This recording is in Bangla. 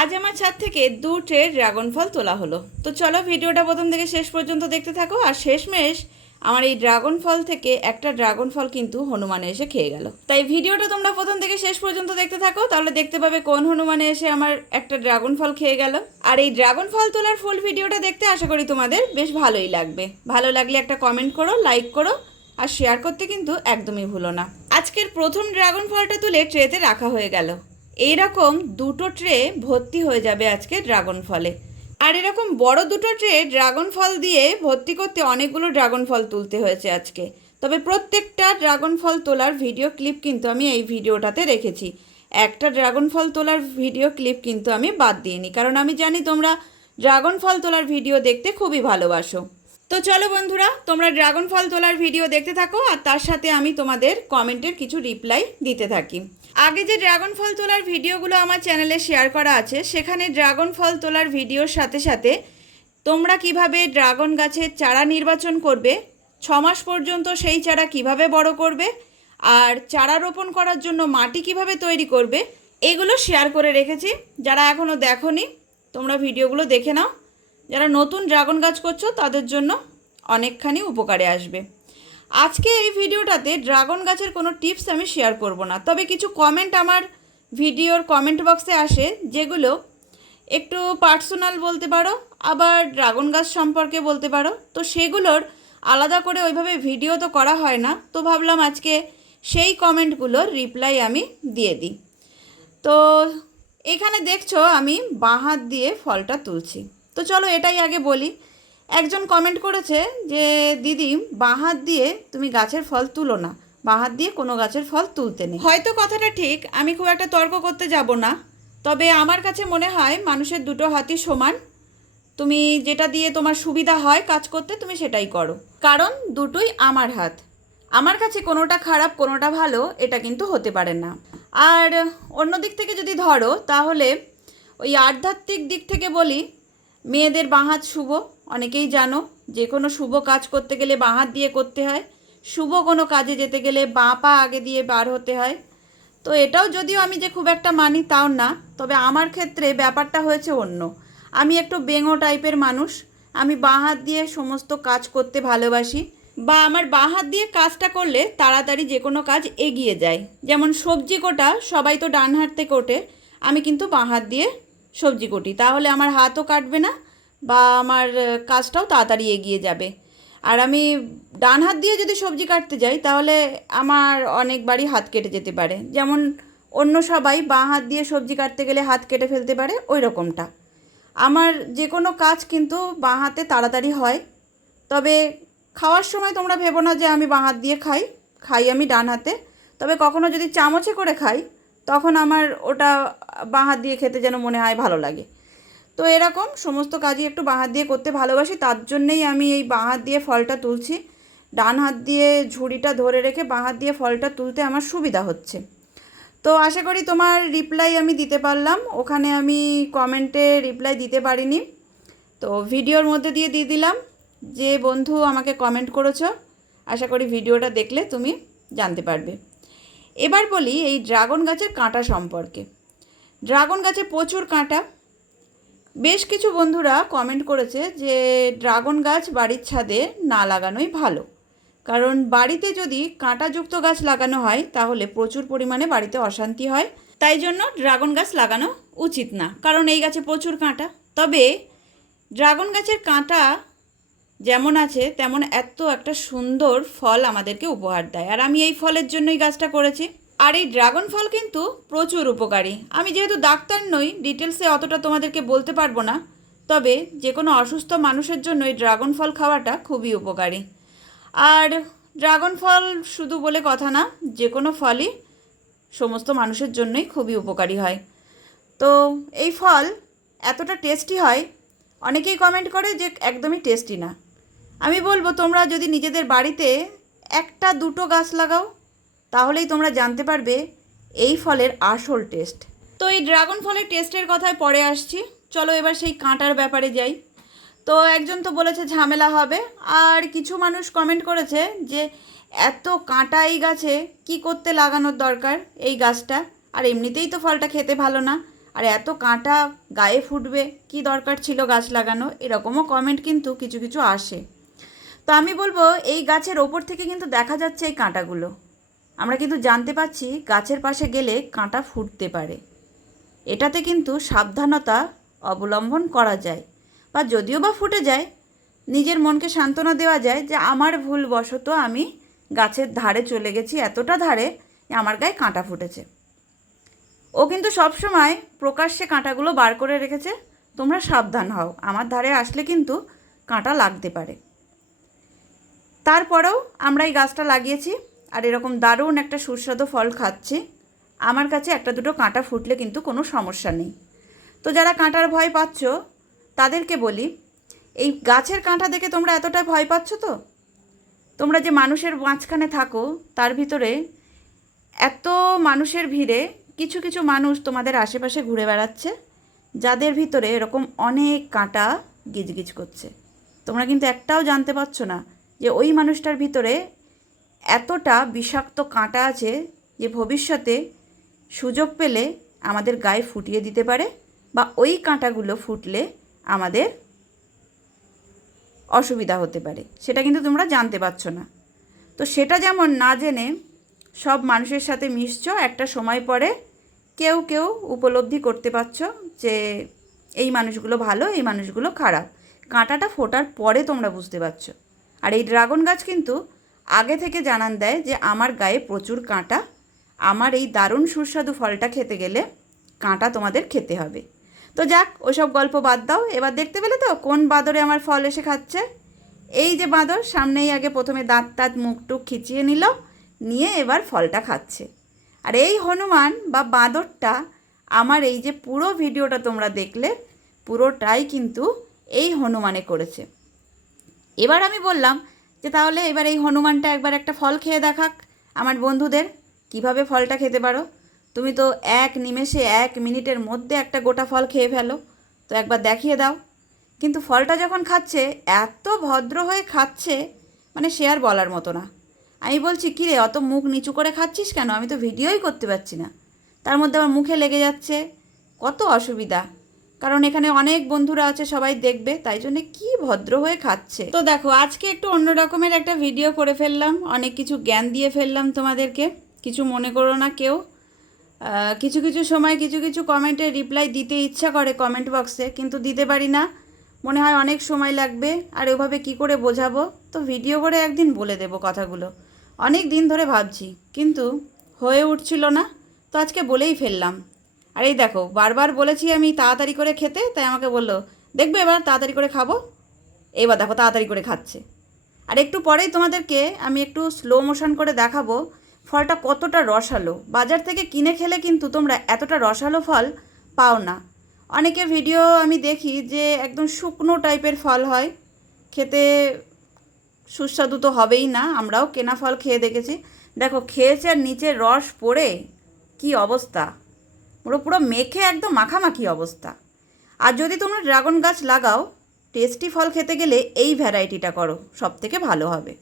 আজ আমার ছাদ থেকে দু ট্রে ড্রাগন ফল তোলা হলো। তো চলো ভিডিওটা প্রথম থেকে শেষ পর্যন্ত দেখতে থাকো, আর শেষমেশ আমার এই ড্রাগন ফল থেকে একটা ড্রাগন ফল কিন্তু হনুমানে এসে খেয়ে গেল। তাই ভিডিওটা তোমরা প্রথম থেকে শেষ পর্যন্ত দেখতে থাকো, তাহলে দেখতে পাবে কোন হনুমানে এসে আমার একটা ড্রাগন ফল খেয়ে গেল। আর এই ড্রাগন ফল তোলার ফুল ভিডিওটা দেখতে আশা করি তোমাদের বেশ ভালোই লাগবে। ভালো লাগলে একটা কমেন্ট করো, লাইক করো, আর শেয়ার করতে কিন্তু একদমই ভুলো না। আজকের প্রথম ড্রাগন ফলটা তুলে ট্রেতে রাখা হয়ে গেল। এইরকম দুটো ট্রে ভর্তি হয়ে যাবে আজকে ড্রাগন ফলে। আর এরকম বড় দুটো ট্রে ড্রাগন ফল দিয়ে ভর্তি করতে অনেকগুলো ড্রাগন ফল তুলতে হয়েছে আজকে। তবে প্রত্যেকটা ড্রাগন ফল তোলার ভিডিও ক্লিপ কিন্তু আমি এই ভিডিওটাতে রেখেছি। একটা ড্রাগন ফল তোলার ভিডিও ক্লিপ কিন্তু আমি বাদ দিইনি। কারণ আমি জানি তোমরা ড্রাগন ফল তোলার ভিডিও দেখতে খুবই ভালোবাসো। তো চলো বন্ধুরা, তোমরা ড্রাগন ফল তোলার ভিডিও দেখতে থাকো, আর তার সাথে আমি তোমাদের কমেন্টের কিছু রিপ্লাই দিতে থাকি। আগে যে ড্রাগন ফল তোলার ভিডিওগুলো আমার চ্যানেলে শেয়ার করা আছে, সেখানে ড্রাগন ফল তোলার ভিডিওর সাথে সাথে তোমরা কীভাবে ড্রাগন গাছের চারা নির্বাচন করবে, ছ মাস পর্যন্ত সেই চারা কীভাবে বড় করবে, আর চারা রোপণ করার জন্য মাটি কীভাবে তৈরি করবে, এগুলো শেয়ার করে রেখেছি। যারা এখনও দেখোনি, তোমরা ভিডিওগুলো দেখে নাও। যারা নতুন ড্রাগন গাছ করছ, তাদের জন্য অনেকখানি উপকারে আসবে। আজকে এই ভিডিওটাতে ড্রাগন গাছের কোনো টিপস আমি শেয়ার করব না। তবে কিছু কমেন্ট আমার ভিডিওর কমেন্ট বক্সে আসে, যেগুলো একটু পার্সোনাল বলতে পারো, আবার ড্রাগন গাছ সম্পর্কে বলতে পারো। তো সেগুলোর আলাদা করে ওইভাবে ভিডিও তো করা হয় না। তো ভাবলাম আজকে সেই কমেন্টগুলোর রিপ্লাই আমি দিয়ে দিই। তো এখানে দেখছ আমি বাঁ হাত দিয়ে ফলটা তুলছি। তো চলো এটাই আগে বলি। একজন কমেন্ট করেছে যে, দিদি বাঁ হাত দিয়ে তুমি গাছের ফল তুলো না। বাঁ হাত দিয়ে কোনো গাছের ফল তুলতে নেই। হয়তো কথাটা ঠিক, আমি খুব একটা তর্ক করতে যাব না। তবে আমার কাছে মনে হয় মানুষের দুটো হাতই সমান। তুমি যেটা দিয়ে তোমার সুবিধা হয় কাজ করতে, তুমি সেটাই করো। কারণ দুটোই আমার হাত। আমার কাছে কোনোটা খারাপ, কোনোটা ভালো, এটা কিন্তু হতে পারে না। আর অন্য দিক থেকে যদি ধরো, তাহলে ওই আধ্যাত্মিক দিক থেকে বলি মেয়েদের বাঁহাত শুভ, অনেকেই জানো যে কোনো শুভ কাজ করতে গেলে বাঁহাত দিয়ে করতে হয়। শুভ কোনো কাজে যেতে গেলে বাঁ পা আগে দিয়ে বার হতে হয়। তো এটাও যদিও আমি যে খুব একটা মানি তাও না, তবে আমার ক্ষেত্রে ব্যাপারটা হয়েছে অন্য। আমি একটু বেঙো টাইপের মানুষ, আমি বাঁ হাত দিয়ে সমস্ত কাজ করতে ভালোবাসি বা আমার বাঁ হাত দিয়ে কাজটা করলে তাড়াতাড়ি যে কোনো কাজ এগিয়ে যায়। যেমন সবজি কোটা সবাই তো ডান হাতে কোটে, আমি কিন্তু বাঁ হাত দিয়ে সবজি কোটি। তাহলে আমার হাতও কাটবে না বা আমার কাজটাও তাড়াতাড়ি এগিয়ে যাবে। আর আমি ডান হাত দিয়ে যদি সবজি কাটতে যাই, তাহলে আমার অনেকবারই হাত কেটে যেতে পারে। যেমন অন্য সবাই বাঁ হাত দিয়ে সবজি কাটতে গেলে হাত কেটে ফেলতে পারে ওই রকমটা আমার যে কোনো কাজ কিন্তু বাঁ হাতে তাড়াতাড়ি হয়। তবে খাওয়ার সময় তোমরা ভেবো না যে আমি বাঁ হাত দিয়ে খাই খাই আমি ডান হাতে। তবে কখনো যদি চামচে করে খাই তখন আমার ওটা বাঁ দিয়ে খেতে যেন মনে হয় ভালো লাগে। তো এরকম সমস্ত কাজই একটু বাঁ হাত দিয়ে করতে ভালোবাসি, তার জন্যেই আমি এই বাঁ হাত দিয়ে ফলটা তুলছি। ডান হাত দিয়ে ঝুড়িটা ধরে রেখে বাঁ হাত দিয়ে ফলটা তুলতে আমার সুবিধা হচ্ছে। তো আশা করি তোমার রিপ্লাই আমি দিতে পারলাম, ওখানে আমি কমেন্টে রিপ্লাই দিতে পারিনি। তো ভিডিওর মধ্যে দিয়ে দিয়ে দিলাম, যে বন্ধু আমাকে কমেন্ট করেছ, আশা করি ভিডিওটা দেখলে তুমি জানতে পারবে। এবার বলি এই ড্রাগন গাছের কাঁটা সম্পর্কে। ড্রাগন গাছে প্রচুর কাঁটা। বেশ কিছু বন্ধুরা কমেন্ট করেছে যে ড্রাগন গাছ বাড়ির ছাদে না লাগানোই ভালো। কারণ বাড়িতে যদি কাঁটাযুক্ত গাছ লাগানো হয়, তাহলে প্রচুর পরিমাণে বাড়িতে অশান্তি হয়। তাই জন্য ড্রাগন গাছ লাগানো উচিত না। কারণ এই গাছে প্রচুর কাঁটা। তবে ড্রাগন গাছের কাঁটা যেমন আছে, তেমন এত একটা সুন্দর ফল আমাদেরকে উপহার দেয়। আর আমি এই ফলের জন্যই গাছটা করেছি। আর এই ড্রাগন ফল কিন্তু প্রচুর উপকারী। আমি যেহেতু ডাক্তার নই ডিটেলসে অতটা তোমাদেরকে বলতে পারব না। তবে যে কোনো অসুস্থ মানুষের জন্য এই ড্রাগন ফল খাওয়াটা খুবই উপকারী। আর ড্রাগন ফল শুধু বলে কথা না যে কোনো ফলই সমস্ত মানুষের জন্যই খুবই উপকারী হয়। তো এই ফল এতটা টেস্টি হয়, অনেকেই কমেন্ট করে যে একদমই টেস্টি না। আমি বলব, তোমরা যদি নিজেদের বাড়িতে একটা দুটো গাছ লাগাও, তাহলেই তোমরা জানতে পারবে এই ফলের আসল টেস্ট তো এই ড্রাগন ফলের টেস্টের কথায় পরে আসছি। চলো এবার সেই কাঁটার ব্যাপারে যাই। তো একজন তো বলেছে ঝামেলা হবে, আর কিছু মানুষ কমেন্ট করেছে যে এত কাঁটা এই গাছে, কি করতে লাগানোর দরকার এই গাছটা? আর এমনিতেই তো ফলটা খেতে ভালো না। আর এত কাঁটা গায়ে ফুটবে, কি দরকার ছিল গাছ লাগানো? এরকমও কমেন্ট কিন্তু কিছু কিছু আসে। তো আমি বলব, এই গাছের ওপর থেকে কিন্তু দেখা যাচ্ছে এই কাঁটাগুলো। আমরা কিন্তু জানতে পারছি গাছের পাশে গেলে কাঁটা ফুটতে পারে। এটাতে কিন্তু সাবধানতা অবলম্বন করা যায় বা যদিও বা ফুটে যায়, নিজের মনকে সান্ত্বনা দেওয়া যায় যে আমার ভুলবশত আমি গাছের ধারে চলে গেছি, এতটা ধারে আমার গায়ে কাঁটা ফুটেছে। ও কিন্তু সবসময় প্রকাশ্যে কাঁটাগুলো বার করে রেখেছে, তোমরা সাবধান হও। আমার ধারে আসলে কিন্তু কাঁটা লাগতে পারে। তারপরেও আমরা এই গাছটা লাগিয়েছি আর এরকম দারুণ একটা সুস্বাদু ফল খাচ্ছি। আমার কাছে একটা দুটো কাঁটা ফুটলে কিন্তু কোনো সমস্যা নেই। তো যারা কাঁটার ভয় পাচ্ছ, তাদেরকে বলি, এই গাছের কাঁটা দেখে তোমরা এতটা ভয় পাচ্ছ তো? তোমরা যে মানুষের মাঝখানে থাকো, তার ভিতরে এত মানুষের ভিড়ে কিছু কিছু মানুষ তোমাদের আশেপাশে ঘুরে বেড়াচ্ছে, যাদের ভিতরে এরকম অনেক কাঁটা গিজগিজ করছে। তোমরা কিন্তু একটাও জানতে পারছ না যে ওই মানুষটার ভিতরে এতটা বিষাক্ত কাঁটা আছে যে ভবিষ্যতে সুযোগ পেলে আমাদের গায়ে ফুটিয়ে দিতে পারে বা ওই কাঁটাগুলো ফুটলে আমাদের অসুবিধা হতে পারে। সেটা কিন্তু তোমরা জানতে পারছ না। তো সেটা যেমন না জেনে সব মানুষের সাথে মিশছো, একটা সময় পরে কেউ কেউ উপলব্ধি করতে পারছ যে এই মানুষগুলো ভালো, এই মানুষগুলো খারাপ। কাঁটাটা ফোটার পরে তোমরা বুঝতে পারছ। আর এই ড্রাগন গাছ কিন্তু আগে থেকে জানান দেয় যে আমার গায়ে প্রচুর কাঁটা, আমার এই দারুণ সুস্বাদু ফলটা খেতে গেলে কাঁটা তোমাদের খেতে হবে। তো যাক, ওসব গল্প বাদ দাও। এবার দেখতে পেলে তো কোন বাঁদরে আমার ফল এসে খাচ্ছে? এই যে বাঁদর, সামনেই আগে প্রথমে দাঁত তাঁত মুখ টুক খিচিয়ে নিল, নিয়ে এবার ফলটা খাচ্ছে। আর এই হনুমান বা বাঁদরটা, আমার এই যে পুরো ভিডিওটা তোমরা দেখলে, পুরোটাই কিন্তু এই হনুমানে করেছে। এবার আমি বললাম যে তাহলে এবার এই হনুমানটা একবার একটা ফল খেয়ে দেখাক, আমার বন্ধুদের। কীভাবে ফলটা খেতে পারো? তুমি তো এক নিমেষে এক মিনিটের মধ্যে একটা গোটা ফল খেয়ে ফেলো। তো একবার দেখিয়ে দাও। কিন্তু ফলটা যখন খাচ্ছে, এত ভদ্র হয়ে খাচ্ছে মানে সে আর বলার মতো না। আমি বলছি, কিরে, অত মুখ নিচু করে খাচ্ছিস কেন? আমি তো ভিডিওই করতে পারছি না। তার মধ্যে আমার মুখে লেগে যাচ্ছে। কত অসুবিধা। কারণ এখানে অনেক বন্ধুরা আছে, সবাই দেখবে, তাই জন্য কি ভদ্র হয়ে খাচ্ছে। তো দেখো, আজকে একটু অন্য রকমের একটা ভিডিও করে ফেললাম, অনেক কিছু জ্ঞান দিয়ে ফেললাম তোমাদেরকে, কিছু মনে করো না কেউ। কিছু কিছু সময় কিছু কিছু কমেন্টে রিপ্লাই দিতে ইচ্ছা করে কমেন্ট বক্সে কিন্তু দিতে পারি না। মনে হয় অনেক সময় লাগবে, আর ওভাবে কি করে বোঝাবো? তো ভিডিও করে একদিন বলে দেবো কথাগুলো। অনেক দিন ধরে ভাবছি, কিন্তু হয়ে উঠছিল না, তো আজকে বলেই ফেললাম। আর এই দেখো, বারবার বলেছি আমি তাড়াতাড়ি করে খেতে, তাই আমাকে বলল, দেখবে এবার, তাড়াতাড়ি করে খাব? এবার দেখো, তাড়াতাড়ি করে খাচ্ছে। আর একটু পরেই তোমাদেরকে আমি একটু স্লো মোশন করে দেখাবো ফলটা কতটা রসালো। বাজার থেকে কিনে খেলে কিন্তু তোমরা এতটা রসালো ফল পাও না। অনেকের ভিডিও আমি দেখি যে একদম শুকনো টাইপের ফল হয়। খেতে সুস্বাদু তো হবেই না, আমরাও কেনা ফল খেয়ে দেখেছি। দেখো, খেয়েছে আর নিচের রস পড়ে, কি অবস্থা? পুরো পুরো মেখে একদম মাখামাখি অবস্থা। আর যদি তোমরা ড্রাগন গাছ লাগাও টেস্টি ফল খেতে গেলে এই ভ্যারাইটিটা করো সব থেকে ভালো হবে।